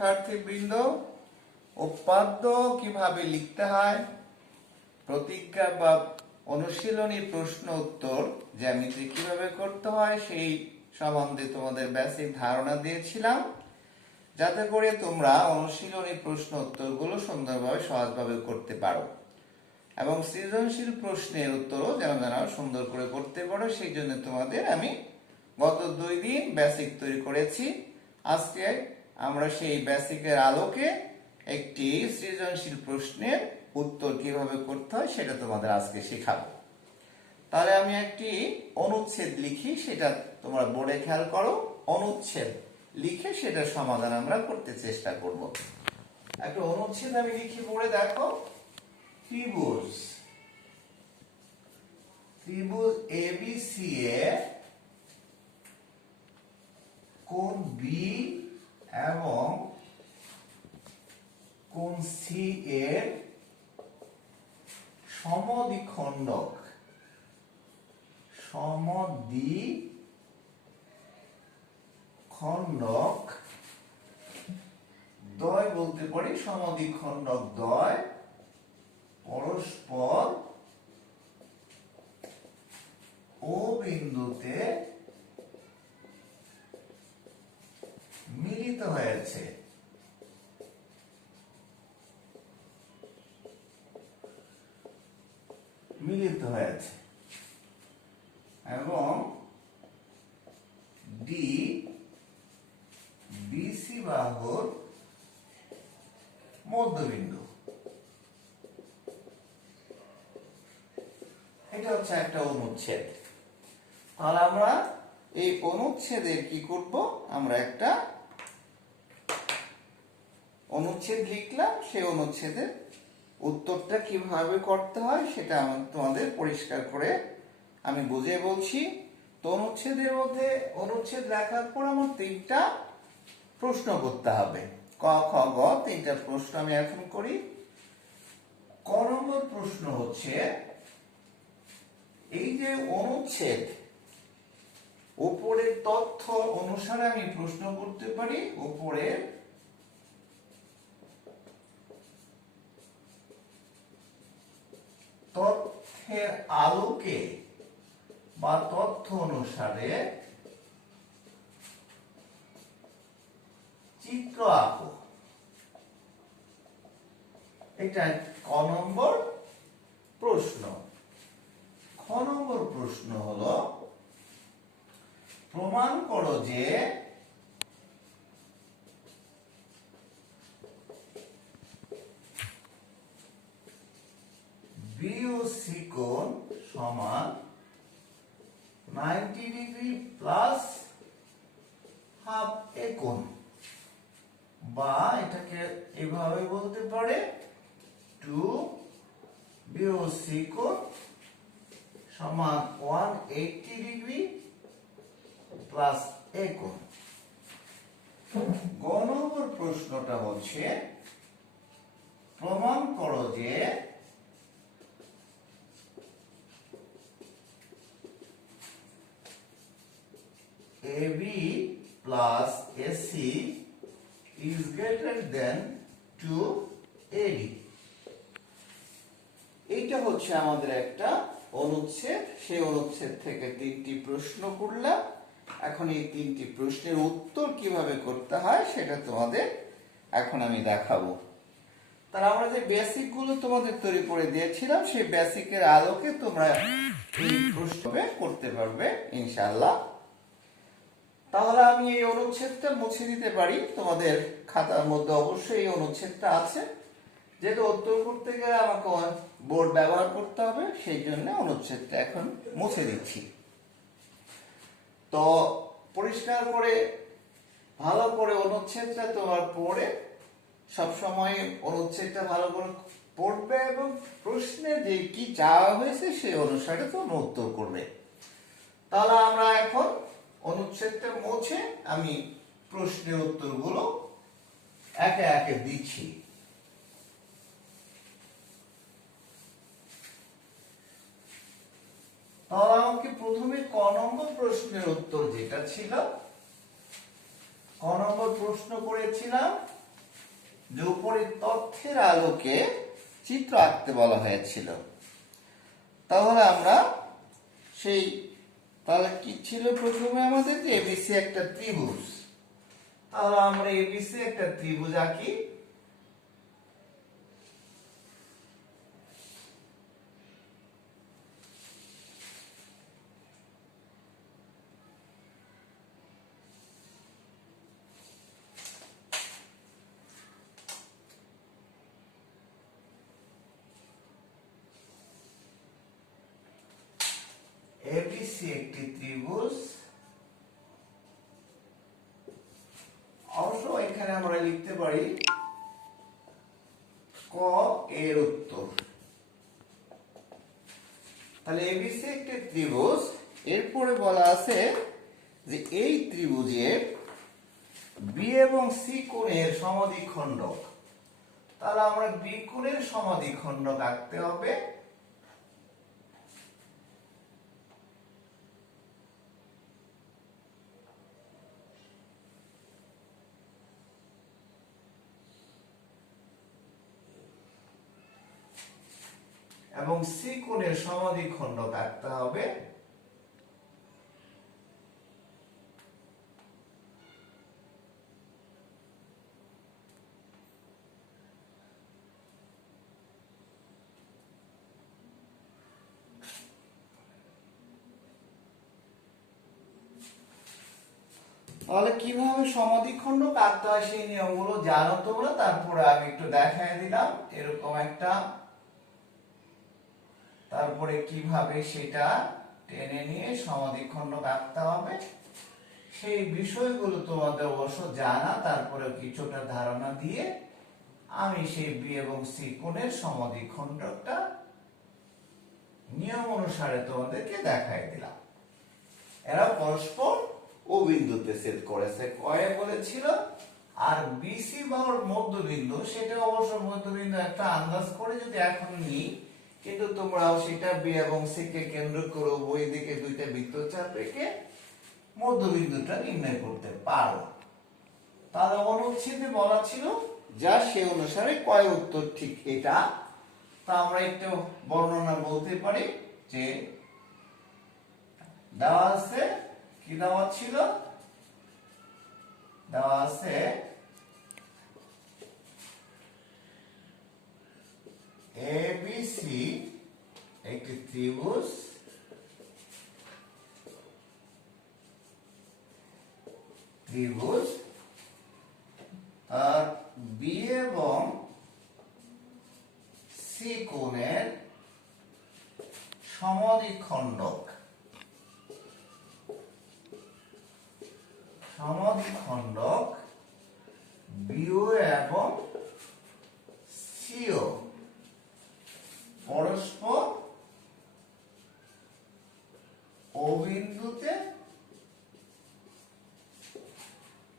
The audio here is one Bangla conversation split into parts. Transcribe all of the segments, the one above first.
শিক্ষার্থীবৃন্দ, উপাদ্য কিভাবে লিখতে হয়, প্রতিজ্ঞা বা অনুশীলনী প্রশ্ন উত্তর জ্যামিতি কিভাবে করতে হয় সেই সম্বন্ধে তোমাদের বেসিক ধারণা দিয়েছিলাম, যাতে করে তোমরা অনুশীলনী প্রশ্ন উত্তরগুলো সুন্দরভাবে সহজভাবে করতে পারো এবং সৃজনশীল প্রশ্নের উত্তরও যেন সুন্দর করে করতে পারো। সেই জন্য তোমাদের আমি গত 2 দিন বেসিক তৈরি করেছি। আজকে আমরা সেই বেসিকের আলোকে একটি সৃজনশীল প্রশ্নের উত্তর কিভাবে করতে হয় সেটা তোমাদের আজকে শেখাবো। তাহলে আমি একটি অনুচ্ছেদ লিখি, সেটা তোমরা বোর্ডে খেয়াল করো। অনুচ্ছেদ লিখে সেটা সমাধান আমরা করতে চেষ্টা করব। একটা অনুচ্ছেদ আমি লিখি বোর্ডে, দেখো। ত্রিভুজ ABC এ কোণ B এবং কোণ C এর সমদ্বিখণ্ডক দ্বয় বলতে পারি, সমদ্বিখণ্ডক দ্বয় পরস্পর ও বিন্দুতে মিলিত হয়েছে। এবং BC বাহুর মধ্যবিন্দু। এটা হচ্ছে একটা অনুচ্ছেদ। তাহলে আমরা এই অনুচ্ছেদের কি করব, আমরা একটা অনুচ্ছেদ লিখলাম, সেই অনুচ্ছেদের উত্তরটা কিভাবে করতে হয় সেটা তোমাদের পরিষ্কার করে আমি বুঝিয়ে বলছি। তো অনুচ্ছেদের মধ্যে অনুচ্ছেদ লেখার পর আমার 3টা প্রশ্ন করতে হবে, ক খ গ 3টা প্রশ্ন আমি এখন করি। ক নম্বর প্রশ্ন হচ্ছে, এই যে অনুচ্ছেদ, উপরের তথ্য অনুসারে আমি প্রশ্ন করতে পারি। উপরের তথ্যের আলোকে বা তথ্য অনুসারে চিত্র আঁকো। এটা ক নম্বর প্রশ্ন। খ নম্বর প্রশ্ন হলো, প্রমাণ করো যে BOC কোণ সমান 90 ডিগ্রি প্লাস হাফ এ কোণ, বা এটাকে এভাবে বলতে পারে 2BOC কোণ সমান 180 ডিগ্রি প্লাস এ কোণ। গ নম্বর প্রশ্নটা হচ্ছে, প্রমাণ করো যে AB plus AC is greater than 2AD। এইটা হচ্ছে আমাদের একটা অনুচ্ছেদ। সেই অনুচ্ছেদ থেকে 3টি প্রশ্ন করলাম। এখন এই 3টি প্রশ্নের উত্তর কিভাবে করতে হয় সেটা তোমাদের এখন আমি দেখাবো। তাহলে আমরা যে বেসিক গুলো তোমাদের তৈরি করে দিয়েছিলাম, সেই বেসিকের আলোকে তোমরা এই প্রশ্ন করতে পারবে ইনশাআল্লাহ। তাহলে আমি এই অনুচ্ছেদটা মুছে দিতে পারি। তোমাদের খাতার মধ্যে অবশ্যই এই অনুচ্ছেদটা আছে, যেহেতু উত্তর করতে গেলে আমাকে বোর্ড ব্যবহার করতে হবে, সেই জন্য অনুচ্ছেদটা এখন মুছে দিচ্ছি। তো পরিষ্কার করে ভালো করে অনুচ্ছেদটা তোমার পড়ে সবসময় অনুচ্ছেদটা ভালো করে পড়বে এবং প্রশ্নে যে কি চাওয়া হয়েছে সেই অনুসারে তোমরা উত্তর করবে। তাহলে আমরা এখন অনুচ্ছেদটা মুছে আমি প্রশ্নের উত্তরগুলো একে একে দিচ্ছি। তাহলে আমাকে প্রথমে ক নম্বর প্রশ্নের উত্তর যেটা ছিল, ক নম্বর প্রশ্ন করেছিলাম যে উপরের তথ্যের আলোকে চিত্র আঁকতে বলা হয়েছিল। তাহলে আমরা সেই তাহলে কি ছিল প্রথমে আমাদের যে এবিসি একটা ত্রিভুজ। তাহলে আমরা এবিসি একটা ত্রিভুজ আঁকি। এবিসি একটি ত্রিভুজ। অবশ্য এখানে আমরা লিখতে পারি ক এর উত্তর। তাহলে এবিসি একটি ত্রিভুজ। এরপরে বলা আছে যে এই ত্রিভুজের বি এবং সি কোণের সমদ্বিখণ্ডক। তাহলে আমরা বি কোণের সমদ্বিখণ্ডক আঁকতে হবে। এবং সি কোণের সমদ্বিখণ্ডক আঁকতে হবে। তাহলে কিভাবে সমদ্বিখণ্ডক আঁকতে হয় সেই নিয়মগুলো জানো তোমরা। তারপরে আমি একটু দেখায় দিলাম এরকম একটা। তারপরে কিভাবে সেটা টেনে নিয়ে সমদ্বিখণ্ডক আঁকতে হবে সেই বিষয়গুলো তোমাদের অবশ্য জানা। তারপরে কিছুটা ধারণা দিয়ে আমি সেই বি এবং সি কোণের সমদ্বিখণ্ডকটা নিয়ম অনুসারে তোমাদেরকে দেখাই দিলাম। এরা পরস্পর ও বিন্দুতে ছেদ করেছে কয়ে বলেছিল। আর বিসি বাহুর মধ্যবিন্দু, সেটা অবশ্য মধ্যবিন্দু একটা আন্দাজ করে যদি এখন নিই, কিন্তু তোমরাও সেটা বি এবং সি কে কেন্দ্র করে উভয় দিকে দুইটা বৃত্তচাপ রেখে মধ্যবিন্দুটা নির্ণয় করতে পারো। তাহলে অনুচ্ছেদে বলা ছিল যা সে অনুসারে কয় উত্তর ঠিক এটা। তা আমরা একটু বর্ণনা বলতে পারি যে দেওয়া আছে, কি দেওয়া ছিল, দেওয়া আছে এবিসি একটি ত্রিভুজ। আর বি এবং সি কোণের সমদ্বিখণ্ডক। বিও এবং সিও পরস্পর ও বিন্দুতে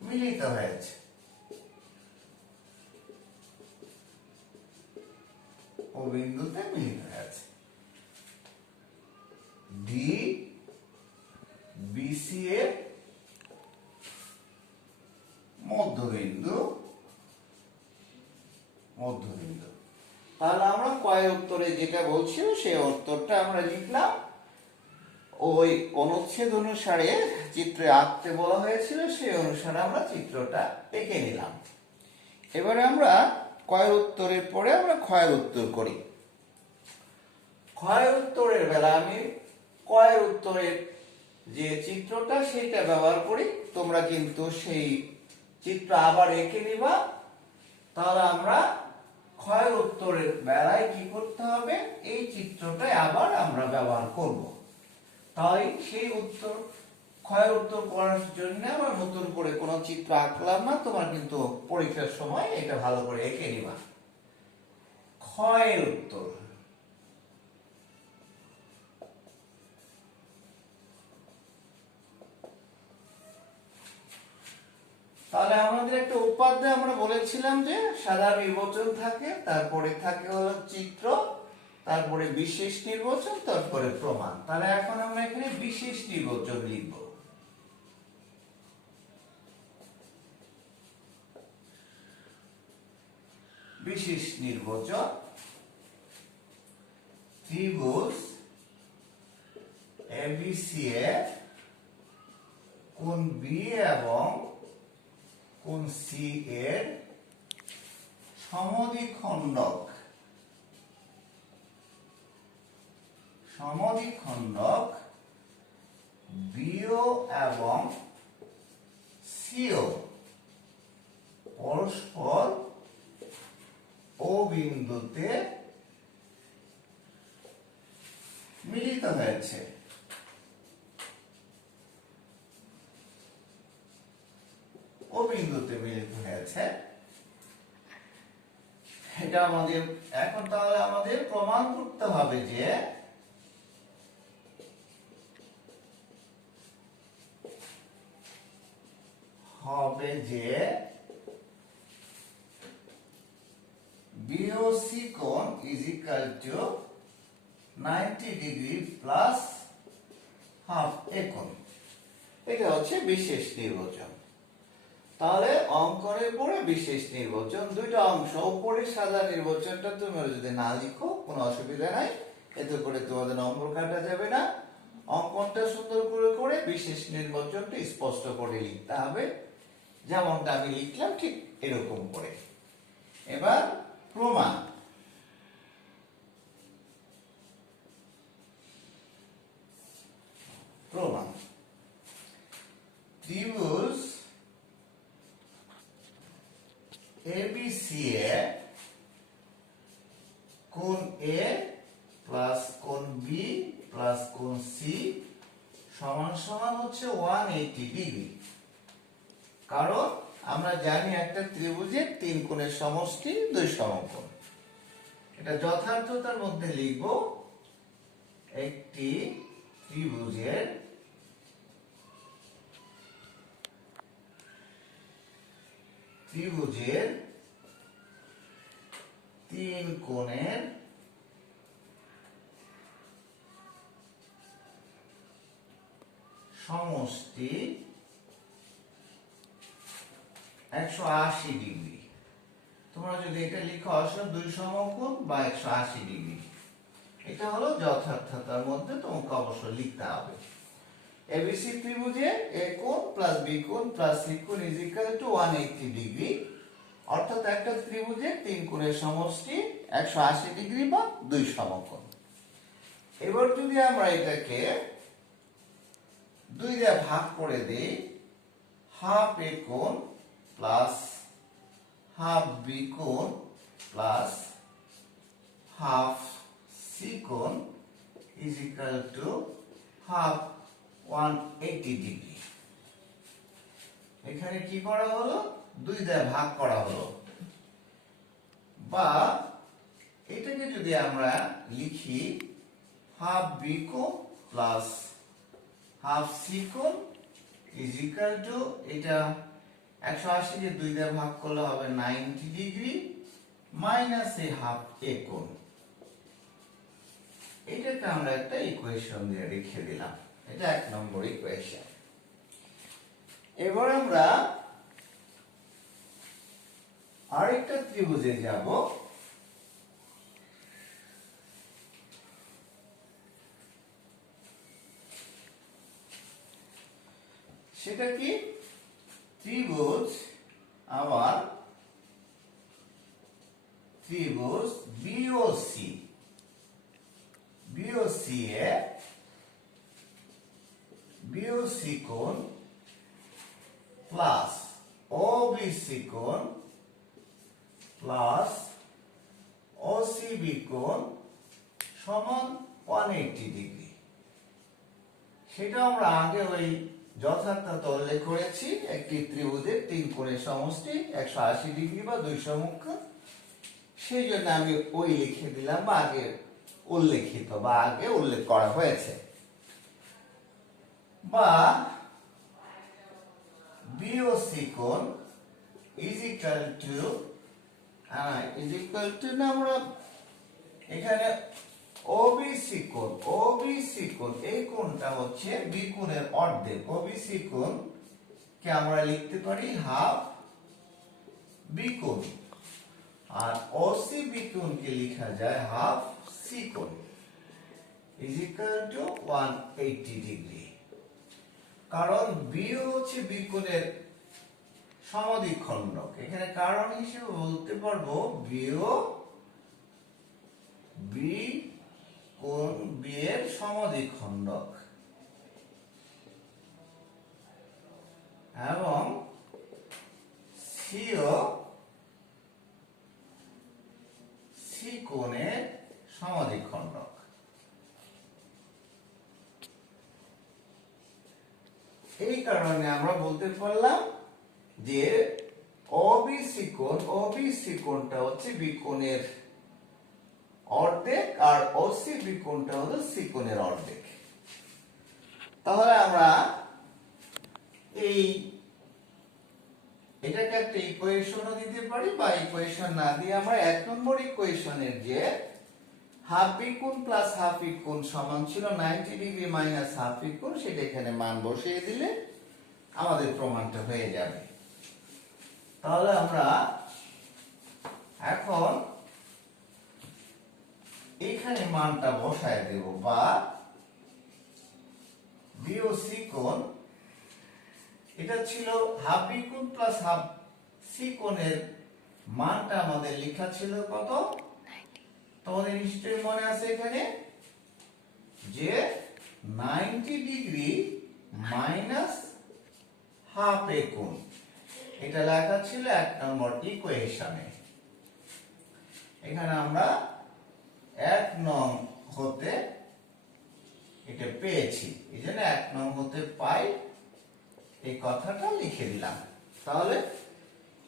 মিলিত হয়েছে। ও বিন্দুতে মিলিত হয়েছে। ডি বিসি এর মধ্যবিন্দু। তাহলে আমরা কয় উত্তরে যেটা বলছিল সেই উত্তরটা আমরা লিখলাম। ওই অনুচ্ছেদ অনুসারে চিত্রে আঁকতে বলা হয়েছিল সেই অনুসারে আমরা চিত্রটা এঁকে নিলাম। এবারে আমরা কয়ের উত্তরের পরে আমরা ক্ষয়ের উত্তর করি। ক্ষয়ের উত্তরের বেলা আমি কয়ের উত্তরের যে চিত্রটা সেটা ব্যবহার করি। তোমরা কিন্তু সেই চিত্র আবার এঁকে নিবা। তাহলে আমরা ক্ষয়ের উত্তরের বেলায় কি করতে হবে, এই চিত্রটাই আবার আমরা ব্যবহার করব। তাই সেই উত্তর ক্ষয়ের উত্তর করার জন্য আমরা নতুন করে কোনো চিত্র আঁকলাম না। তোমার কিন্তু পরীক্ষার সময় এটা ভালো করে এঁকে নিবা। ক্ষয়ের উত্তর, তাহলে আমাদের একটা উপাধ্যায় আমরা বলেছিলাম যে সাধারণ নির্বাচন থাকে, তারপরে থাকে হলো চিত্র, তারপরে বিশেষ নির্বাচন, তারপরে প্রমাণ। তাহলে এখন আমরা এখানে বিশেষ নির্বাচন লিখব। বিশেষ নির্বাচন ত্রিভুজ এবিসি এর কোণ বি এবং কোণ সি এর সমদ্বিখণ্ডক বিও এবং সিও পরস্পর ও বিন্দুতে মিলিত হয়েছে। ও বিন্দুতে মিলিত হয়েছে, এটা আমাদের এখন তাহলে আমাদের প্রমাণ করতে হবে যে বিওসি কোণ is equal to 90 degree plus half A কোণ। এটা হচ্ছে বিশেষ নির্বাচন। তাহলে অঙ্কনের পরে বিশেষ নির্বাচন দুইটা অংশ, উপরে সাদা নির্বাচনটা তুমি যদি না লিখো কোনো অসুবিধা নাই, এতে করে তোমাদের নম্বর কাটা যাবে না। অঙ্কনটা সুন্দর করে করে বিশেষ নির্বাচনটা স্পষ্ট করে লিখতে হবে, যেমনটা আমি লিখলাম ঠিক এরকম করে। এবার প্রমাণ। ত্রিভুজ এবিসি এ কোণ এ প্লাস কোণ বি প্লাস কোণ সি সমান সমান হচ্ছে 180 ডিগ্রি। কারণ আমরা জানি একটা ত্রিভুজের তিন কোণের সমষ্টি দুই সমকোণ। এটা যথার্থতার মধ্যে লিখব, একটি ত্রিভুজের তিন কোণের সমষ্টি 180 ডিগ্রি। তোমরা যদি এটা লিখো আসলে দুই সমকোণ বা 180 ডিগ্রি, এটা হলো যথার্থতার মধ্যে তোমাকে অবশ্যই লিখতে হবে। এবিসি ত্রিভুজে এ কোণ প্লাস বি কোণ প্লাস সি কোণ ইজ ইকুয়াল টু 180 ডিগ্রি, অর্থাৎ একটা ত্রিভুজের তিন কোণের সমষ্টি 180 ডিগ্রি বা দুই সমকোণ। এবার যদি আমরা এটাকে দুই দিয়ে ভাগ করে দেই, হাফ এ কোণ প্লাস হাফ বি কোণ প্লাস হাফ সি কোণ is equal to half 180 degree. এখানে কি করা হলো, দুই দিয়ে ভাগ করা হলো। বা এটাকে যদি আমরা লিখি হাফ বি কোণ প্লাস হাফ সি কোণ ইজ ইকুয়াল টু, এটা 180 কে দুই দিয়ে ভাগ করলে হবে 90 degree minus A half A কোণ। এটাকে আমরা একটা ইকুয়েশন দিয়ে লিখে দিলাম, এটা এক নম্বর ইকুয়েশন। এবার আমরা আরেকটা ত্রিভুজে যাব। সেটা কি, ত্রিভুজ আবার ত্রিভুজ বিওসি এ বিওসি কোণ প্লাস ওবিসি কোণ প্লাস ওসিবি কোণ সমান 180 ডিগ্রি। সেটা আমরা আগে ওই যথার্থতা উল্লেখ করেছি, একটি ত্রিভুজের তিন কোণের সমষ্টি 180 ডিগ্রি বা দুই সমকোণ। সেই জন্য আমি ওই লিখে দিলাম, বা আগে উল্লেখিত বা আগে উল্লেখ করা হয়েছে। বা বিওসি কোণ ইজ ইকুয়াল টু না, আমরা এখানে ওবিসি কোণ এই কোণটা হচ্ছে বি কোণের অর্ধেক। ওবিসি কোণ কে আমরা লিখতে পারি হাফ বি কোণ, আর ওসি বি কোণকে লেখা যায় হাফ সি কোণ ইজ ইকুয়াল টু 180 ডিগ্রি। কারণ বি হচ্ছে বি কোণের সমদ্বিখণ্ডক, এখানে কারণ হিসেবে বলতে পারবো বিও বি কোণ বি এর সমদ্বিখণ্ডক এবং সিও সি কোণের সমদ্বিখণ্ডক। এই কারণে আমরা বলতে পারলাম যে ওবিসি কোণটা হচ্ছে বি কোণের অর্ধেক আর ওসি বি কোণটা হলো সি কোণের অর্ধেক। তাহলে আমরা এটাকে একটা ইকুয়েশনও দিতে পারি বা ইকুয়েশন না দিয়ে আমরা 1 নম্বর ইকুয়েশনের যে হাফ বি কোণ প্লাস হাফ ই কোণ সমান ছিল 90 ডিগ্রি মাইনাস হাফ ই কোণ, সেটা এখানে মান বসিয়ে দিলে আমাদের প্রমাণটা হয়ে যাবে। তাহলে আমরা এখন এখানে মানটা বসায় দেব, বা বিওসি কোণ এটা ছিল হাফ বি কোণ প্লাস হাফ সি কোণের মানটা আমাদের লেখা ছিল কত? তোমাদের নিশ্চয়ই মনে আছে এখানে যে 90 ডিগ্রি মাইনাস হাফ এ কোণ, এটা লেখা ছিল 1 নম্বর ইকুয়েশনে। এখানে আমরা 1 নং হতে এটা পেয়েছি, এই জন্য 1 নং হতে পাই এই কথাটা লিখে দিলাম। তাহলে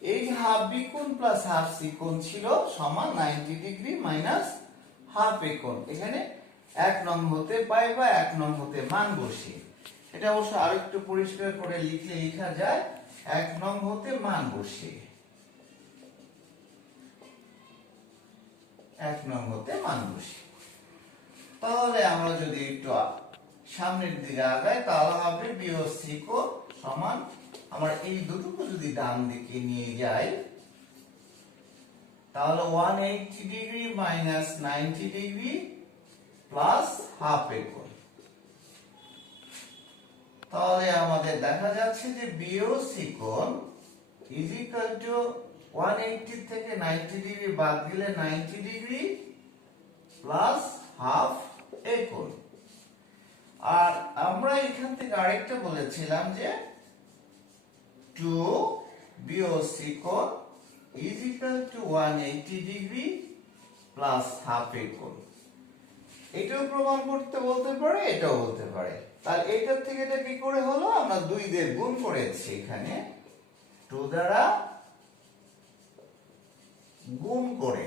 এই যে হাফ বি কোণ প্লাস হাফ সি কোণ ছিল সমান 90 ডিগ্রি মাইনাস হাফ এ কোণ, এখানে 1 নং হতে পাই বা 1 নং হতে মান বসিয়ে, এটা অবশ্য আরো একটু পরিষ্কার করে লিখলে লেখা যায় 1 নং হতে মান বসিয়ে, 1 নং হতে মান বসিয়ে। তাহলে আমরা যদি একটু সামনের দিকে আগাই তাহলে হবে বিওসি কোণ সমান, আমরা এই দুটোকে যদি ডান দিকে নিয়ে যাই তাহলে 180 degree minus 90 degree plus half A কোণ। তাহলে আমাদের দেখা যাচ্ছে যে বিওসি কোণ ইজ ইকুয়াল টু 180 থেকে 90 ডিগ্রি বাদ দিলে 90 ডিগ্রি প্লাস হাফ এ কোণ। আর আমরা এখান থেকে আরেকটা বলেছিলাম যে 2 বিওসি কোণ is equal to 180 degree plus half A কোণ। এটাও প্রমাণ করতে বলতে পারে, এটাও বলতে পারে। তাহলে এইটার থেকে এটা কি করে হলো? আমরা 2 দিয়ে গুণ করেছি, এখানে 2 দ্বারা গুণ করে।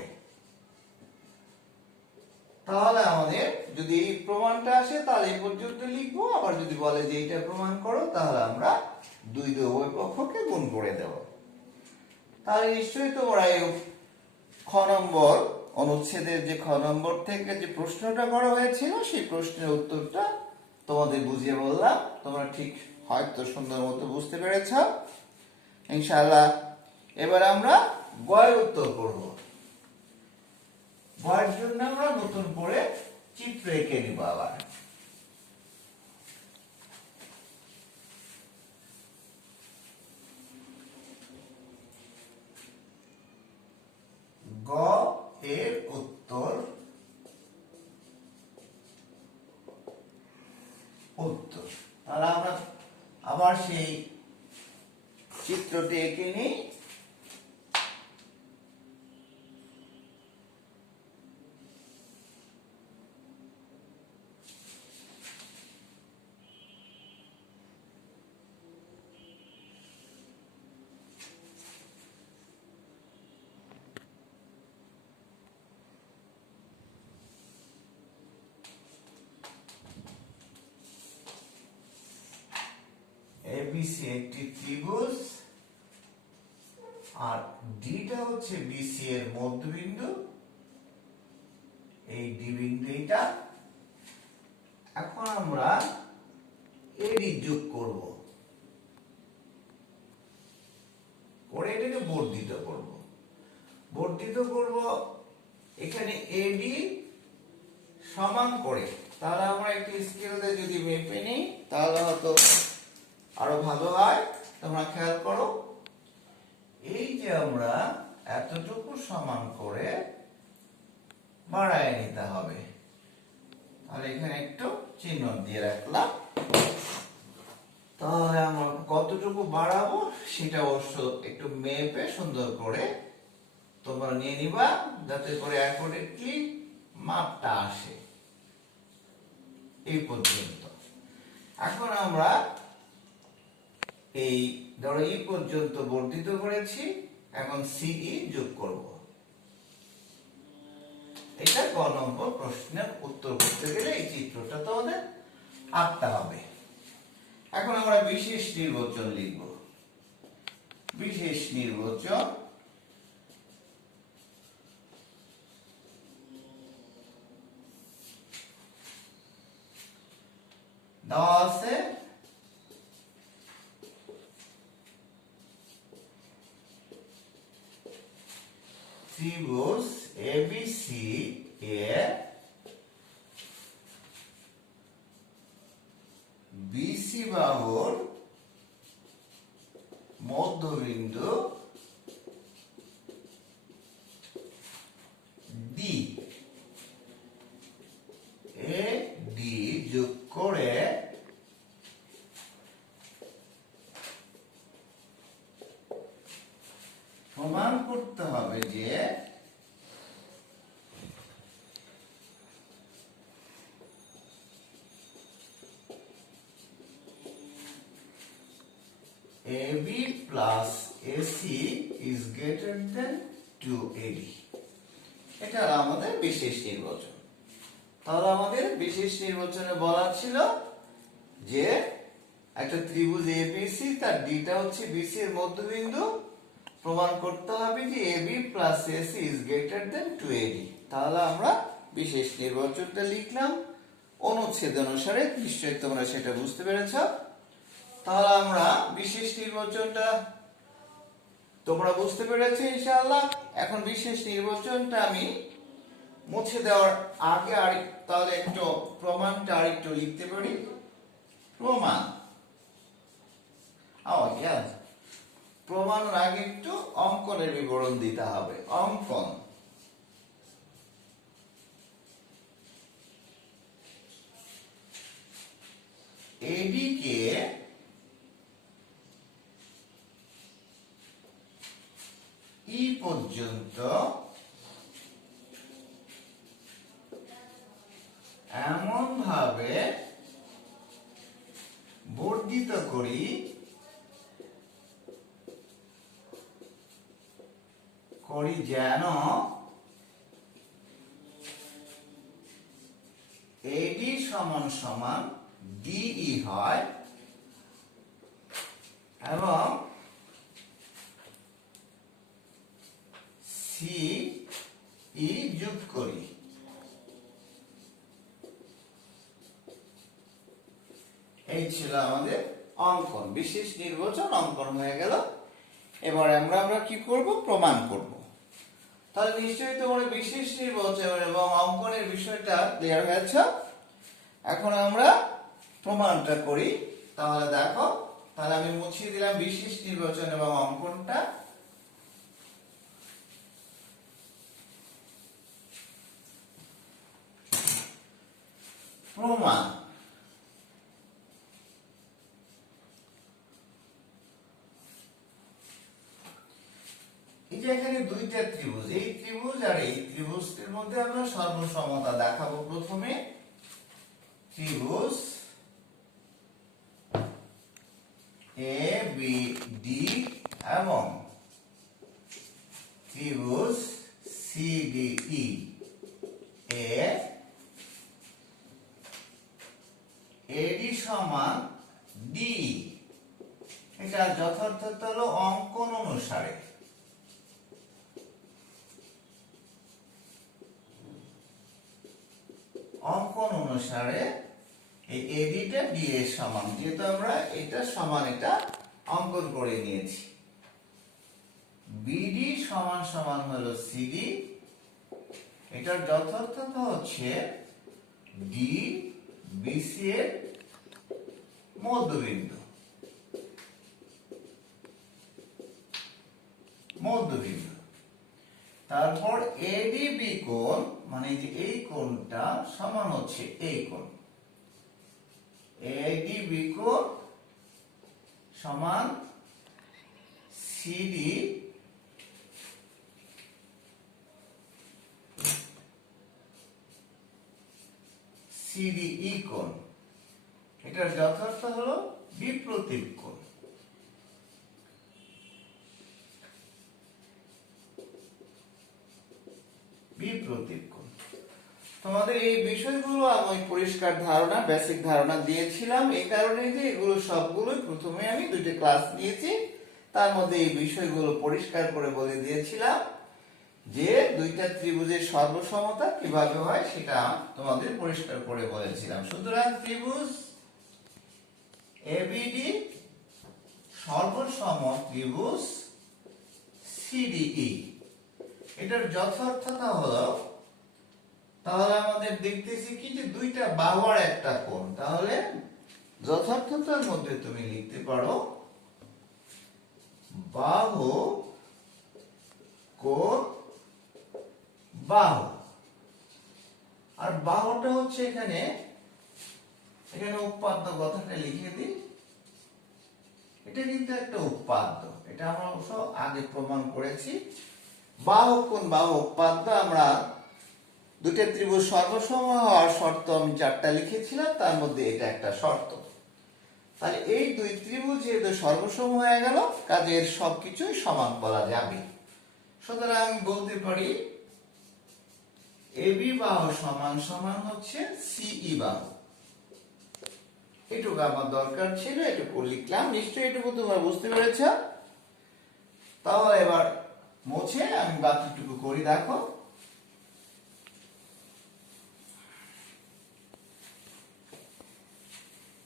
তাহলে আমাদের যদি এই প্রমাণটা আসে তাহলে এই পর্যন্ত লিখবো, আবার যদি বলে যে এটা প্রমাণ করো তাহলে আমরা 2 দিয়ে উভয় পক্ষকে গুণ করে দেব। তাহলে নিশ্চয়ই তোমরা এই খ নম্বর অনুচ্ছেদের যে খ নম্বর থেকে যে প্রশ্নটা করা হয়েছিল সেই প্রশ্নের উত্তরটা তোমাদের বুঝিয়ে বললাম, তোমরা ঠিক হয়তো সুন্দর মতো বুঝতে পেরেছ ইনশাআল্লাহ। এবার আমরা গয়ের উত্তর করব। গয়ের জন্য আমরা নতুন করে চিত্র এঁকে নিব। আবার গ এর উত্তর তাহলে আমরা আবার সেই চিত্রটি এঁকে নিই। এবিসি একটি ত্রিভুজ আর ডিটা হচ্ছে বিসি এর মধ্যবিন্দু, এই ডি বিন্দু এটা। এখন আমরা এডি যোগ করব, করে এটাকে বর্ধিত করব। বর্ধিত করব এখানে এডি সমান করে, তাহলে আমরা একটি স্কেলে যদি মেপে নিই তাহলে হয়তো আরো ভালো হয়। তোমরা খেয়াল করো, এই যে আমরা এতটুকু সমান করে বাড়ায় নিতে হবে, তাহলে এখানে একটু চিহ্ন দিয়ে রাখলাম। তাহলে আমরা কতটুকু বাড়াবো সেটা অবশ্য একটু মেপে সুন্দর করে তোমরা নিয়ে নিবা, যাতে করে অ্যাকুরেটলি মাপটা আসে এই পর্যন্ত। এখন আমরা এই ধরো এই পর্যন্ত বর্ধিত করেছি, এখন সিই যোগ করব। এটা ক নম্বর প্রশ্নের উত্তর করতে গেলে এই চিত্রটা তোমাদের আঁকতে হবে। এখন আমরা বিশেষ নির্বাচন লিখব। বিশেষ নির্বাচন দেওয়া আছে ত্রিভুজ এবিসি এর বিসি বাহুর মধ্যবিন্দু ডি এ ডি যোগ করে প্রমাণ করতে হবে যে AB plus AC is greater than 2AD। এটা আমাদের বিশেষ নির্বাচন। তাহলে আমাদের বিশেষ নির্বাচনে বলা ছিল যে একটা ত্রিভুজ ABC, তার ডিটা হচ্ছে BC এর মধ্যবিন্দু, প্রমাণ করতে হবে যে AB plus AC is greater than 2AD। তাহলে আমরা বিশেষ নির্বাচনটা লিখলাম অনুচ্ছেদ অনুসারে, নিশ্চয়ই তোমরা সেটা বুঝতে পেরেছো। তাহলে আমরা বিশেষ নির্বাচনটা তোমরা বুঝতে পেরেছো ইনশাআল্লাহ। এখন বিশেষ নির্বাচনটা আমি মুছে দেওয়ার আগে তাহলে একটু প্রমাণটা আরেকটু লিখতে পারি। প্রমাণ প্রমাণের আগে একটু অঙ্কনের বিবরণ দিতে হবে। অঙ্কন এডি কে ই পর্যন্ত এমন ভাবে বর্ধিত করি যেন এডি সমান সমান ডিই হয় এবং সিই যোগ করি। এই ছিল আমাদের অঙ্কন। বিশেষ নির্বাচন অঙ্কন হয়ে গেল। এবার আমরা কি করব? প্রমাণ করব। তাহলে নিশ্চয়ই তোমরা বিশেষ নির্বাচন এবং অঙ্কনের বিষয়টা ক্লিয়ার হয়েছে। এখন আমরা প্রমাণটা করি। তাহলে দেখো, তাহলে আমি মুছিয়ে দিলাম বিশেষ নির্বাচন এবং অঙ্কনটা। প্রমাণ এই যে এখানে দুইটা ত্রিভুজ, এই ত্রিভুজ আর এই ত্রিভুজের মধ্যে আমরা সর্বসমতা দেখাবো। প্রথমে ত্রিভুজ এ বি ডি এবং ত্রিভুজ সি ডি ই এ এডি সমান ডি। এটা যথার্থতা হলো অঙ্কন অনুসারে। অঙ্কন অনুসারে এই এডিটা ডি এর সমান, যেহেতু আমরা এটা সমান এটা অঙ্কন করে নিয়েছি। বিডি সমান সমান হলো সিডি, এটার যথার্থতা হচ্ছে ডি বিসি এর মধ্যবিন্দু। তারপর এডিবি কোণ মানে যে এই কোণটা সমান হচ্ছে এই কোণ, এডিবি কোণ সমান সিডি সিডিই কোণ, এটার যথার্থ হলো বিপ্রতীপ কোণ। তোমাদের এই বিষয়গুলো আমি পরিষ্কার ধারণা, বেসিক ধারণা দিয়েছিলাম, এই কারণে যে এগুলো সবগুলো প্রথমে আমি দুইটা ক্লাস নিয়েছি, তার মধ্যে এই বিষয়গুলো পরিষ্কার করে বলে দিয়েছিলাম যে দুইটা ত্রিভুজের সর্বসমতা কিভাবে হয় সেটা তোমাদের পরিষ্কার করে বলেছিলাম। সুতরাং ত্রিভুজ এবিডি সর্বসম ত্রিভুজ সিডিই, এটার যথার্থতা হলো, তাহলে আমাদের দেখতেছি কি যে দুইটা বাহু আর একটা কোণ, তাহলে যথার্থতার মধ্যে তুমি লিখতে পারো বাহু কোণ বাহু। আর বাহুটা হচ্ছে এখানে উৎপাদ্য কথাটা লিখে দিই, এটা কিন্তু একটা উৎপাদ্য, এটা আমরা অবশ্য আগে প্রমাণ করেছি। বাহু কোণ বাহু উৎপাদ্য, আমরা দুটো ত্রিভুজ সর্বসম হওয়ার শর্ত আমি 4টা লিখেছিলাম, তার মধ্যে এটা একটা শর্ত। তাহলে এই দুই ত্রিভুজ যেহেতু সর্বসম হয়ে গেল, কাজের সবকিছুই সমান বলা যাবে। সুতরাং আমি বলতে পারি এবি বাহু সমান সমান হচ্ছে সিই বাহু। এটুকু আমার দরকার ছিল, এটুকু লিখলাম। নিশ্চয়ই এটুকু তোমরা বুঝতে পেরেছ। তাহলে এবার মুছে আমি বাকিটুকু করি, দেখো।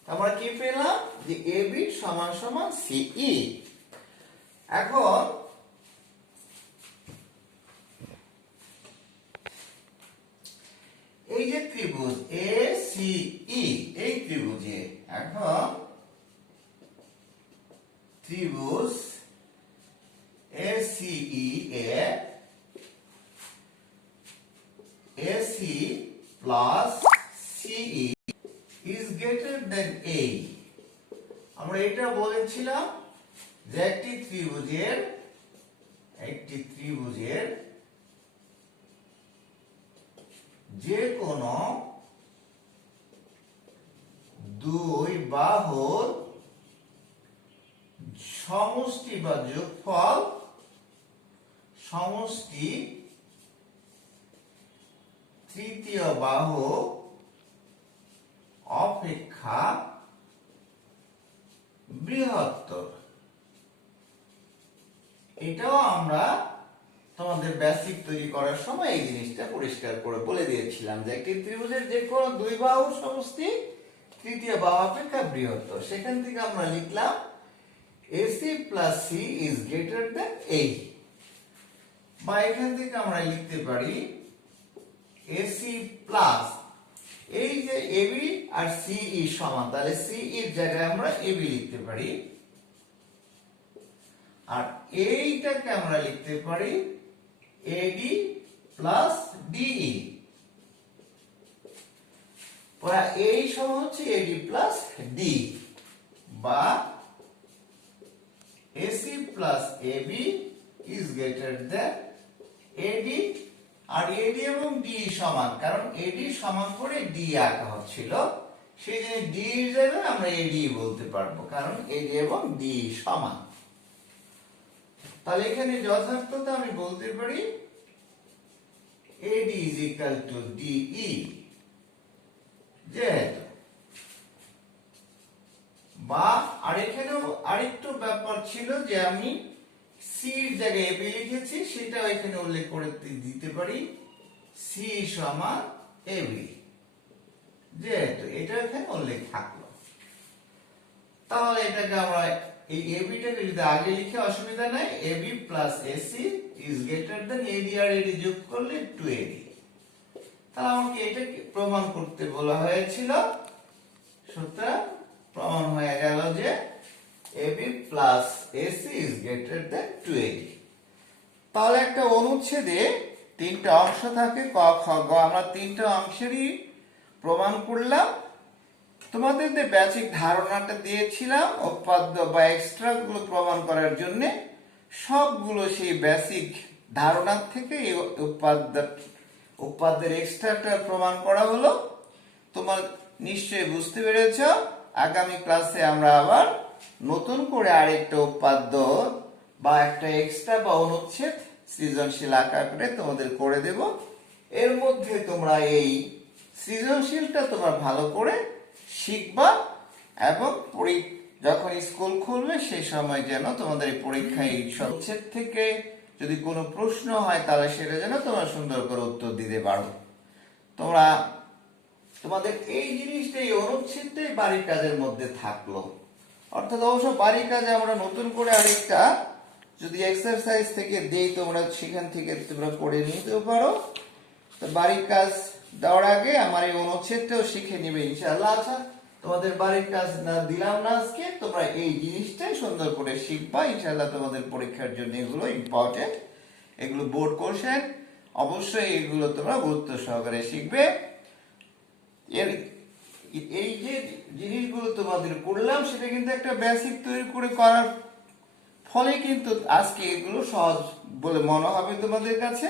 আমরা কি পেলাম যে এবি সমান সমান সিই। এখন এই যে ত্রিভুজ এসিই, এই ত্রিভুজে এখন ত্রিভুজ এসিই এ এসি প্লাস সিই is greater than A, আমরা এটা বলেছিলাম যে একটি ত্রিভুজের যে কোনো দুই বাহুর সমষ্টি বা যোগফল সমষ্টি তৃতীয় বাহু অপেক্ষা বৃহত্তর। এটাও আমরা তোমাদের বেসিক তৈরি করার সময় এই জিনিসটা পরিষ্কার করে বলে দিয়েছিলাম যে একটি ত্রিভুজের যে কোনো দুই বাহুর সমষ্টি তৃতীয় বাহু অপেক্ষা বৃহত্তর। সেখান থেকে আমরা লিখলাম AC plus C is greater than A, বা এখান থেকে আমরা লিখতে পারি AC প্লাস, এই যে AB আর CE সমান, তাহলে CE এর জায়গায় আমরা AB লিখতে পারি, আর এইটাকে আমরা লিখতে পারি AD প্লাস DE, পরে এই সমান হচ্ছে AD প্লাস D, বা AC plus AB is greater than AD, আর AD এবং DE সমান, কারণ AD সমান করে D আঁকা হচ্ছিল, সেই জন্য D এর জায়গায় আমরা AD বলতে পারবো, কারণ AD এবং DE সমান। তাহলে এখানে যথার্থতা আমি বলতে পারি AD is equal to DE, যেহেতু, বা আর এখানেও আরেকটু ব্যাপার ছিল যে আমি সি এর জায়গায় এবি লিখেছি, সেটাও এখানে উল্লেখ করে দিতে পারি সি সমান এবি, যেহেতু এটা এখানে উল্লেখ থাকলো। তাহলে এটাকে আমরা এই এবিটাকে যদি আগে লিখে অসুবিধা নাই, AB plus AC is greater than AD আর এডি যোগ করলে 2AD। তাহলে আমাকে এটা প্রমাণ করতে বলা হয়েছিল, সুতরাং প্রমাণ হয়ে গেল যে AB plus AC is greater than 2AD। তাহলে একটা অনুচ্ছেদে তিনটা অংশ থাকে, ক খ গ, আমরা তিনটা অংশেরই প্রমাণ করলাম। তোমাদের যে বেসিক ধারণাটা দিয়েছিলাম উপাদ্য বা এক্সট্রা গুলো প্রমাণ করার জন্য, সবগুলো সেই বেসিক ধারণার থেকে এই উপাদ্যের এক্সট্রাটা প্রমাণ করা হলো। তোমার নিশ্চয়ই বুঝতে পেরেছ। আগামী ক্লাসে আমরা আবার নতুন করে আরেকটা উপাদ্য বা একটা এক্সট্রা বা অনুচ্ছেদ সৃজনশীল আকারে তোমাদের করে দেব। এর মধ্যে তোমরা এই সৃজনশীলটা তোমরা ভালো করে শিখবা এবং যখন স্কুল খুলবে সেই সময় যেন তোমাদের এই পরীক্ষায় অনুচ্ছেদ থেকে যদি কোনো প্রশ্ন হয় তাহলে সেটা যেন তোমরা সুন্দর করে উত্তর দিতে পারো। তোমাদের এই জিনিসটা, এই অনুচ্ছেদটাই বাড়ির কাজের মধ্যে থাকলো। অর্থাৎ অবশ্য বাড়ির কাজে আমরা নতুন করে আরেকটা যদি এক্সারসাইজ থেকে দেই, তোমরা সেখান থেকে তোমরা করে নিতেও পারো। তো বাড়ির কাজ দেওয়ার আগে আমার এই অনুচ্ছেদটাও শিখে নিবে ইনশাআল্লাহ। আচ্ছা, তোমাদের বাড়ির কাজ না দিলাম না আজকে, তোমরা এই জিনিসটাই সুন্দর করে শিখবা ইনশাআল্লাহ। তোমাদের পরীক্ষার জন্য এগুলো ইম্পর্টেন্ট, এগুলো বোর্ড কোশ্চেন, অবশ্যই এগুলো তোমরা গুরুত্ব সহকারে শিখবে। এই যে জিনিসগুলো তোমাদের করলাম সেটা কিন্তু একটা বেসিক তৈরি করে করার ফলে কিন্তু আজকে এগুলো সহজ বলে মনে হবে তোমাদের কাছে।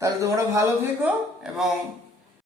তাহলে তোমরা ভালো থেকো এবং